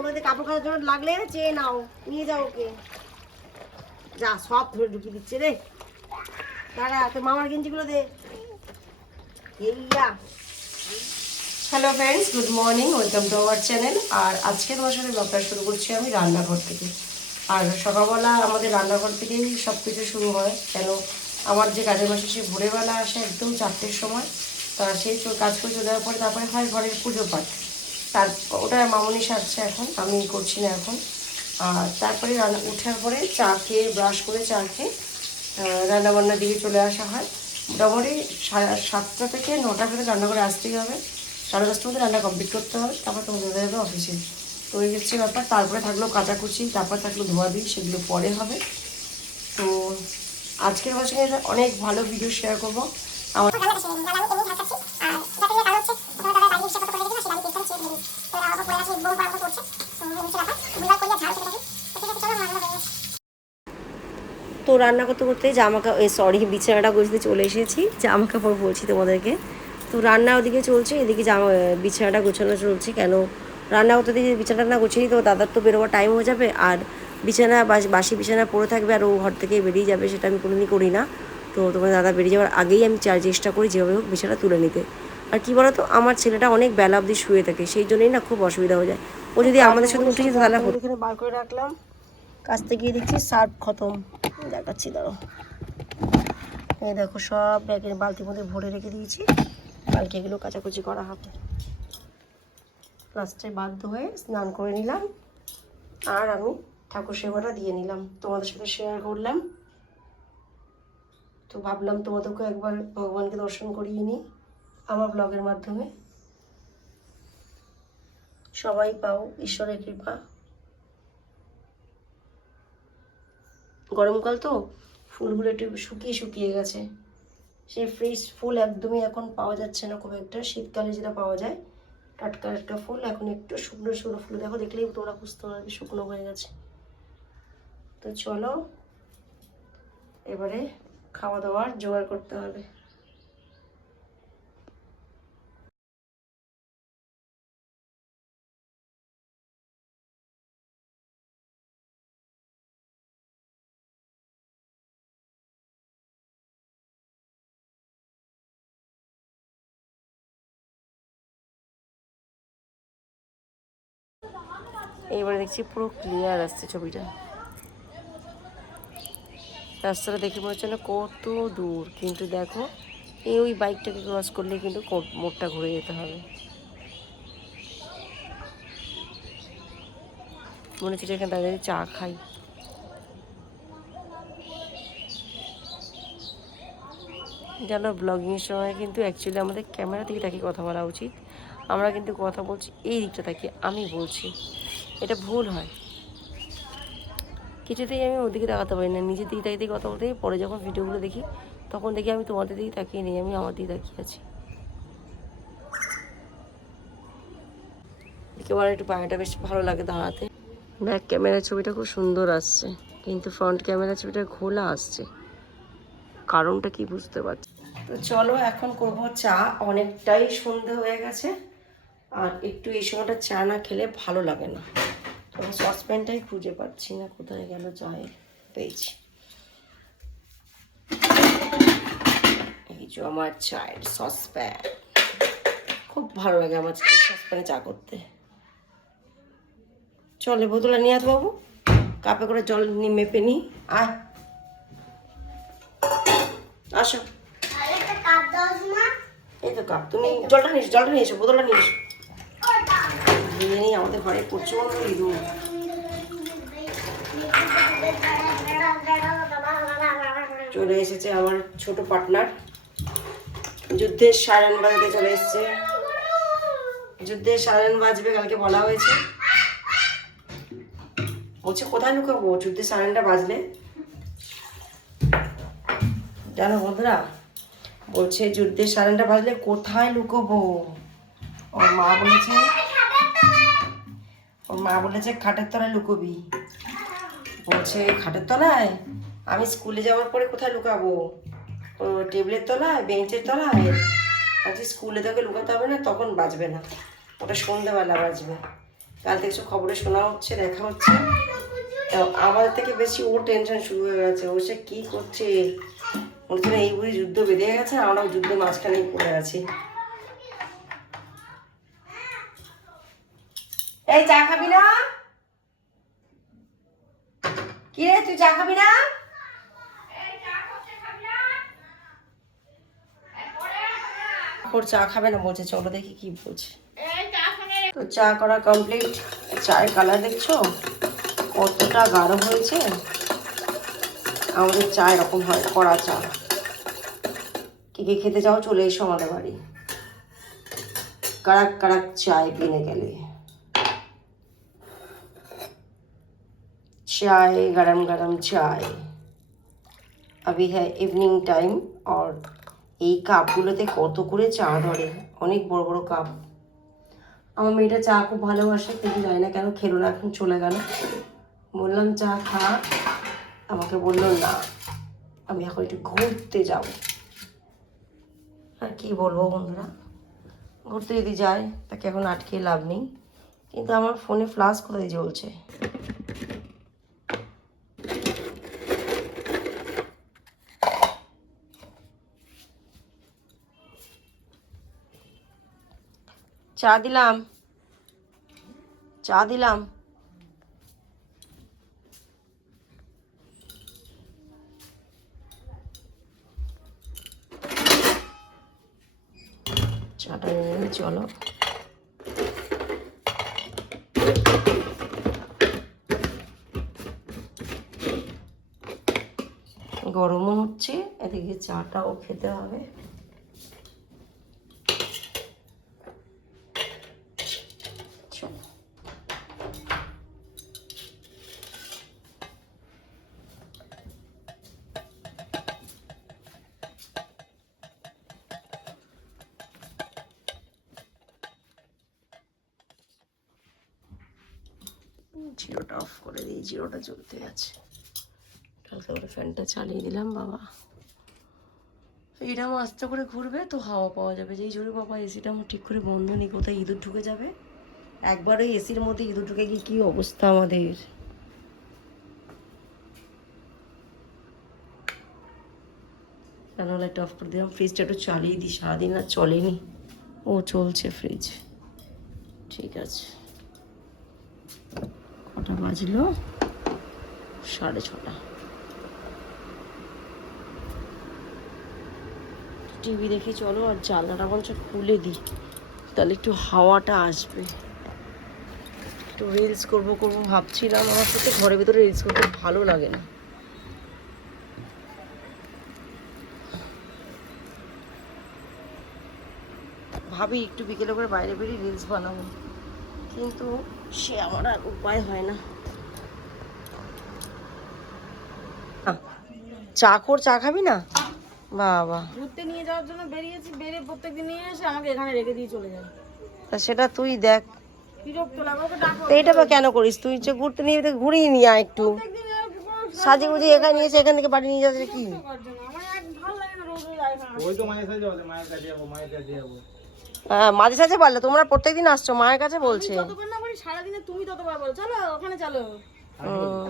কোনোদিন কাপড় কাচার জন্য লাগলে চেয়ে নাও, নিয়ে যাও ওকে। যা, সব ধরে ঢুকিয়ে দিচ্ছে রে। দাঁড়া, তোর মামার গেঞ্জিগুলো দে। এইয়া hello friends good morning welcome to our channel আর আজকে তোমার সাথে ব্লগটা শুরু করছি আমি রান্নাঘর থেকে। আর সকালবেলা আমাদের রান্নাঘর থেকেই সব কিছু শুরু হয়। কেন, আমার যে কাজের মাসে সে ভোরবেলা আসে একদম চারটের সময়। তা সেই কাজ করে চলে যাওয়ার পরে তারপরে হয় ঘরের পুজো পাঠ। তার ওটা মামনি সারছে এখন, আমি করছি না এখন। আর তারপরে রান্না, উঠার পরে চা খেয়ে ব্রাশ করে চা খেয়ে রান্না বান্নার দিকে চলে আসা হয়। মোটামুটি সাতটা থেকে নটা করে রান্না করে আসতেই হবে। সাড়ে দশটার মধ্যে রান্না কমপ্লিট করতে হবে। তারপর তোমাদের যেতে অফিসে তো এই হচ্ছে ব্যাপার। তারপরে থাকল কাচাকুচি, তারপর থাকল ধোয়া দিই সেগুলো পরে হবে। তো আজকের বছরে অনেক ভালো ভিডিও শেয়ার করব। আমার তো রান্না করতে করতে জামা কাপড় সরি বিছানাটা গুছতে চলে এসেছি। জামা কাপড় বলছি তোমাদেরকে। তো রান্না ওদিকে চলছে, এদিকে জামা বিছানাটা গোছানো চলছে। কেন? রান্না করতে দিকে বিছানাটা না গুছিয়ে তো দাদার তো বেরোবার টাইম হয়ে যাবে। আর বিছানা বাস- বিছানা পড়ে থাকবে আর ও ঘর থেকে বেরিয়ে যাবে সেটা আমি কোনোদিনই করি না। তো তোমার দাদা বেরিয়ে যাওয়ার আগেই আমি চার চেষ্টা করি যেভাবে হোক বিছানা তুলে নিতে। আর কি বলতো? আমার ছেলেটা অনেক বেলা অবধি শুয়ে থাকে, সেই জন্যই না খুব অসুবিধা হয়ে যায়। ও যদি আমাদের সাথে উঠে যেত তাহলে এখানে বার করে রাখলাম। কাছতে গিয়ে দেখছি সার্ফ খতম। দেখাচ্ছি দাঁড়ো এই দেখো সব ব্যাগের বালতির মধ্যে ভরে রেখে দিয়েছি। কালকে এগুলো কাচাকুচি করা হবে। লাস্টে বাধ্য হয়ে স্নান করে নিলাম। আর আমি ঠাকুর সেবাটা দিয়ে নিলাম। তোমাদের সাথে শেয়ার করলাম। তো ভাবলাম তোমাদেরকেও একবার ভগবানকে দর্শন করিয়ে নিই। আমার ব্লগের মাধ্যমে। সবাই পাও, ঈশ্বরের কৃপা। গরমকাল তো ফুলগুলো একটু শুকিয়ে শুকিয়ে গেছে। সেই ফ্রেশ ফুল একদমই এখন পাওয়া যাচ্ছে না খুব একটা। শীতকালে যেটা পাওয়া যায়, টাটকা টাটকা ফুল, এখন একটু শুকনো শুকনো ফুল। দেখো, দেখলেই তোমরা বুঝতে পারবে শুকনো হয়ে গেছে। তো চলো, এবারে খাওয়া দাওয়ার জোগাড় করতে হবে। এইবারে দেখছি পুরো ক্লিয়ার আসছে ছবিটা। রাস্তাটা দেখে মনে হচ্ছে না কত দূর, কিন্তু দেখো, এই ওই বাইকটাকে ক্রস করলে কিন্তু মোড়টা ঘুরে যেতে হবে। মনে হচ্ছে এখানে দাঁড়িয়ে চা খাই। জানো ব্লগিংয়ের সময় কিন্তু অ্যাকচুয়ালি আমাদের ক্যামেরা দিকে তাকিয়ে কথা বলা উচিত। আমরা কিন্তু কথা বলছি, এই দিকটা তাকিয়ে আমি বলছি। এটা ভুল হয়। কিছুতেই আমি ওদিকে তাকাতে পারি না, নিজের দিকে তাকিয়ে কথা বলতে পরে যখন ভিডিওগুলো দেখি, তখন দেখি আমি তোমাদের দিকে তাকিয়ে নেই, আমি আমার দিকে তাকিয়ে আছি। একেবারে একটু পায়েটা বেশ ভালো লাগে দাঁড়াতে। ব্যাক ক্যামেরার ছবিটা খুব সুন্দর আসছে, কিন্তু ফ্রন্ট ক্যামেরার ছবিটা খোলা আসছে। কারণটা কি বুঝতে পারছি তো চলো এখন করব চা, অনেকটাই সন্ধে হয়ে গেছে, আর একটু এই সময়টা চা না খেলে ভালো লাগে না। তো সসপ্যানটাই খুঁজে পাচ্ছি না কোথায় গেল চায়ের পেয়েছি এই যে আমার চায়ের সসপ্যান খুব ভালো লাগে আমার সসপ্যানে চা করতে। চলে বোতলে নিয়ে আসব বাবু। কাপে করে জল নিয়ে মেপে নিই। আয়। আসো। এই তো কাপ তুমি জলটা নিয়ে এসো, জলটা নিয়ে এসো বোতলটা নিয়ে এসো। নিই আমাদের ঘরে প্রচণ্ড ইঁদুর চলে এসেছে আমার ছোট পার্টনার। যুদ্ধের সায়রন বাজাতে চলে এসেছে। যুদ্ধের সায়রন বাজবে কালকে বলা হয়েছে। বলছে, কোথায় লুকাবো যুদ্ধের সায়রনটা বাজলে? জানো বন্ধুরা, বলছে, যুদ্ধের সারেনটা বাজলে কোথায় লুকোবো? ওর মা বলেছে মা বলেছে, খাটের তলায় লুকোবি। বলছে, খাটের তলায়? আমি স্কুলে যাওয়ার পরে কোথায় লুকাবো? টেবিলের তলায়, বেঞ্চের তলায়? আজকে স্কুলে তোকে লুকাতে হবে না, তখন বাজবে না। ওটা সন্ধ্যাবেলা বাজবে। কাল থেকে সব খবরে শোনা হচ্ছে, দেখা হচ্ছে। তো আমাদের থেকে বেশি ও টেনশন শুরু হয়ে গেছে। ও সে কী করছে? ওর জন্য এই বুড়ি যুদ্ধ বেঁধে গেছে, আমরাও যুদ্ধ মাঝখানেই পড়ে আছি। এই চা খাবি না? কি রে, তুই চা খাবি না? ওর চা খাবে না, বলছে, চলো দেখি কি বলছে। তো চা করা কমপ্লিট চায়ের কালার দেখছ? কতটা গাঢ় হয়েছে। আমাদের চা এরকম হয়, কড়া চা। কে কে খেতে চাও, চলে এসো আমাদের বাড়ি। কড়াক কারাক চায় কিনে গেলে। चाय गरम गरम चाय अभी है इवनिंग टाइम और এই কাপগুলোতে কত করে চা ধরে অনেক বড় বড় কাপ আমার মেয়েটা চা খুব ভালোবাসে কিন্তু জানি না কেন খেলো না এখন চলে গেল বললাম চা খা আমাকে বললো না আমি এখন একটু ঘুরতে যাব আর কি বলবো বন্ধুরা ঘুরতে যদি যায় তাকে এখন আটকে লাভ নেই কিন্তু আমার ফোনে ফ্লাশ কোথায় জ্বলছে চা দিলাম। চা দিলাম। চাটা নিয়ে চলো। গরমও হচ্ছে এদিকে চাটাও খেতে হবে। জিরোটা অফ করে দিই জিরোটা আছে হালকা করে ফ্যানটা চালিয়ে দিলাম, বাবা। এরকম আস্তে করে ঘুরবে তো হাওয়া পাওয়া যাবে। যেই জোরে বাবা এসিটা আমার ঠিক করে বন্ধ নেই, কোথায় ইঁদুর ঢুকে যাবে? একবার ওই এসির মধ্যে ইঁদুর ঢুকে গিয়ে কী অবস্থা আমাদের? একটা অফ করে দিলাম? ফ্রিজটা একটু চালিয়ে দিই, সারাদিন আর চলেনি। ও চলছে ফ্রিজ ঠিক আছে। কটা বাজলো, সাড়ে ছটা। টিভি দেখি চলো আর জানলাটা বঞ্চ খুলে দিই, তাহলে একটু হাওয়াটা আসবে। একটু রিলস করব করব ভাবছিলাম, আমার সাথে ঘরের ভিতরে রিলস করতে ভালো লাগে না। ভাবি একটু বিকেলে করে বাইরে বেরিয়ে রিলস বানাবো। কিন্তু সে আমার আর উপায় হয় না। চা কর চা খাবি না? বাবা। ঘুরতে নিয়ে যাওয়ার জন্য বেরিয়েছি বেরিয়ে প্রত্যেকদিন নিয়ে এসে আমাকে এখানে রেখে দিয়ে চলে যায়। তা সেটা তুই দেখ। তো বা কেন করিস? তুই যে ঘুরতে নিয়ে ঘুরিয়ে নিয়ে আয় একটু। সাজে গুজে এখানে নিয়ে এসে এখান থেকে বাড়ি নিয়ে যাচ্ছে কি? করার জন্য। আমার এক ভালো লাগে না রোজ রোজ এখানে ওই তো মায়ের সাথে যাব মায়ের কাছে যাব মায়ের কাছে যাব। মাঝে সাঝে পারলে তোমরা প্রত্যেকদিন আসছো মায়ের কাছে বলছে। যতবার না বলি সারাদিনে তুমি ততবার বলো। চলো ওখানে চলো।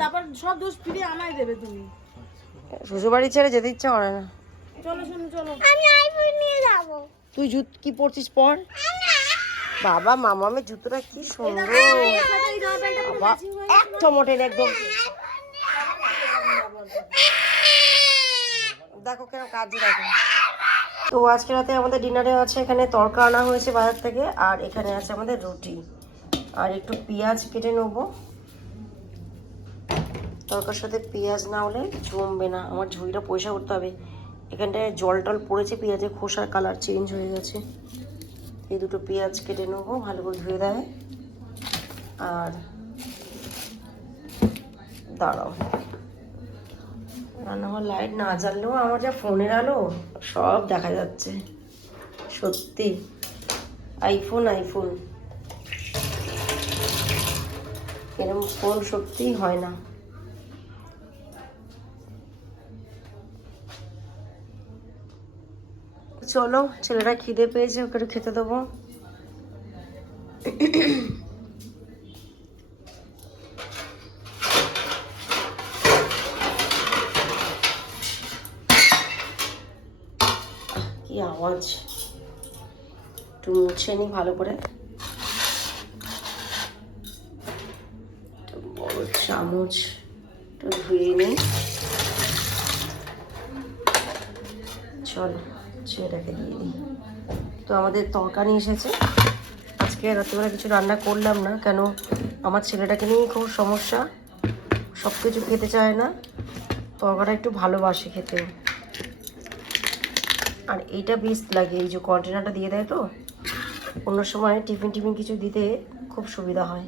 তারপর সব দোষ ফিরে আমায় দেবে তুমি। শ্বশুরবাড়ি ছেড়ে যেতে ইচ্ছা করে না। চলো শুনুন চলো। আমি আইফোন নিয়ে যাব। তুই জুত কি পরছিস পর? বাবা মামামের জুতোটা কি সুন্দর। বাবা এক চমটের একদম। দেখো কেন কাজে দেখো। তো আজকে রাতে আমাদের ডিনারে আছে এখানে তরকা আনা হয়েছে বাজার থেকে, আর এখানে আছে আমাদের রুটি। আর একটু পেঁয়াজ কেটে নেব। তরকার সাথে পেঁয়াজ না হলে জমবে না, আমার ঝুড়িটা পয়সা করতে হবে। এখানটায় জল টল পড়েছে, পেঁয়াজের খোসার কালার চেঞ্জ হয়ে গেছে। এই দুটো পেঁয়াজ কেটে নেব, ভালো করে ধুয়ে দেয়। আর দাঁড়াও। রান্নাঘর লাইট না জ্বাললেও আমার যা ফোনের আলো, সব দেখা যাচ্ছে। সত্যি। আইফোন আইফোন এরকম ফোন সত্যিই হয় না। চলো, ছেলেরা খিদে পেয়েছে, ওকে খেতে দেবো। আওয়াজ একটু মুছে নিই ভালো করে। বড় চামচ একটু ধুয়ে নিই চলো, ছেলেটাকে দিয়ে দিই। তো আমাদের তরকারি এসেছে। আজকে রাত্রিবেলা কিছু রান্না করলাম না, কেন আমার ছেলেটাকে নিয়েই খুব সমস্যা। সব কিছু খেতে চায় না। তরকাটা একটু ভালোবাসে খেতে। আর এইটা বেশ লাগে, এই যে কন্টেনারটা দিয়ে দেয় তো, অন্য সময় টিফিন টিফিন কিছু দিতে খুব সুবিধা হয়।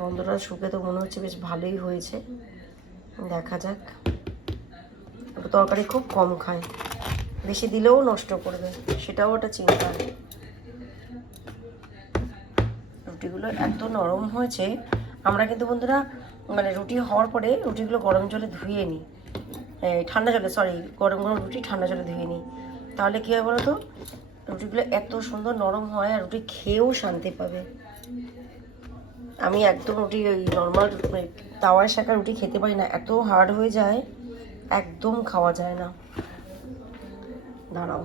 গন্ধটা শুকে তো মনে হচ্ছে বেশ ভালোই হয়েছে। দেখা যাক। তরকারি খুব কম খায়। বেশি দিলেও নষ্ট করবে সেটাও একটা চিন্তা। রুটিগুলো এত নরম হয়েছে, আমরা কিন্তু বন্ধুরা মানে রুটি হওয়ার পরে রুটিগুলো গরম জলে ধুয়ে নিই। ঠান্ডা জলে সরি গরম গরম রুটি, ঠান্ডা জলে ধুয়ে নিই। তাহলে কী হয় বলো তো রুটিগুলো এত সুন্দর নরম হয় আর রুটি খেয়েও শান্তি পাবে। আমি একদম রুটি, ওই নর্মাল তাওয়ার শাঁকা রুটি খেতে পারি না। এত হার্ড হয়ে যায়, একদম খাওয়া যায় না। দাঁড়াও।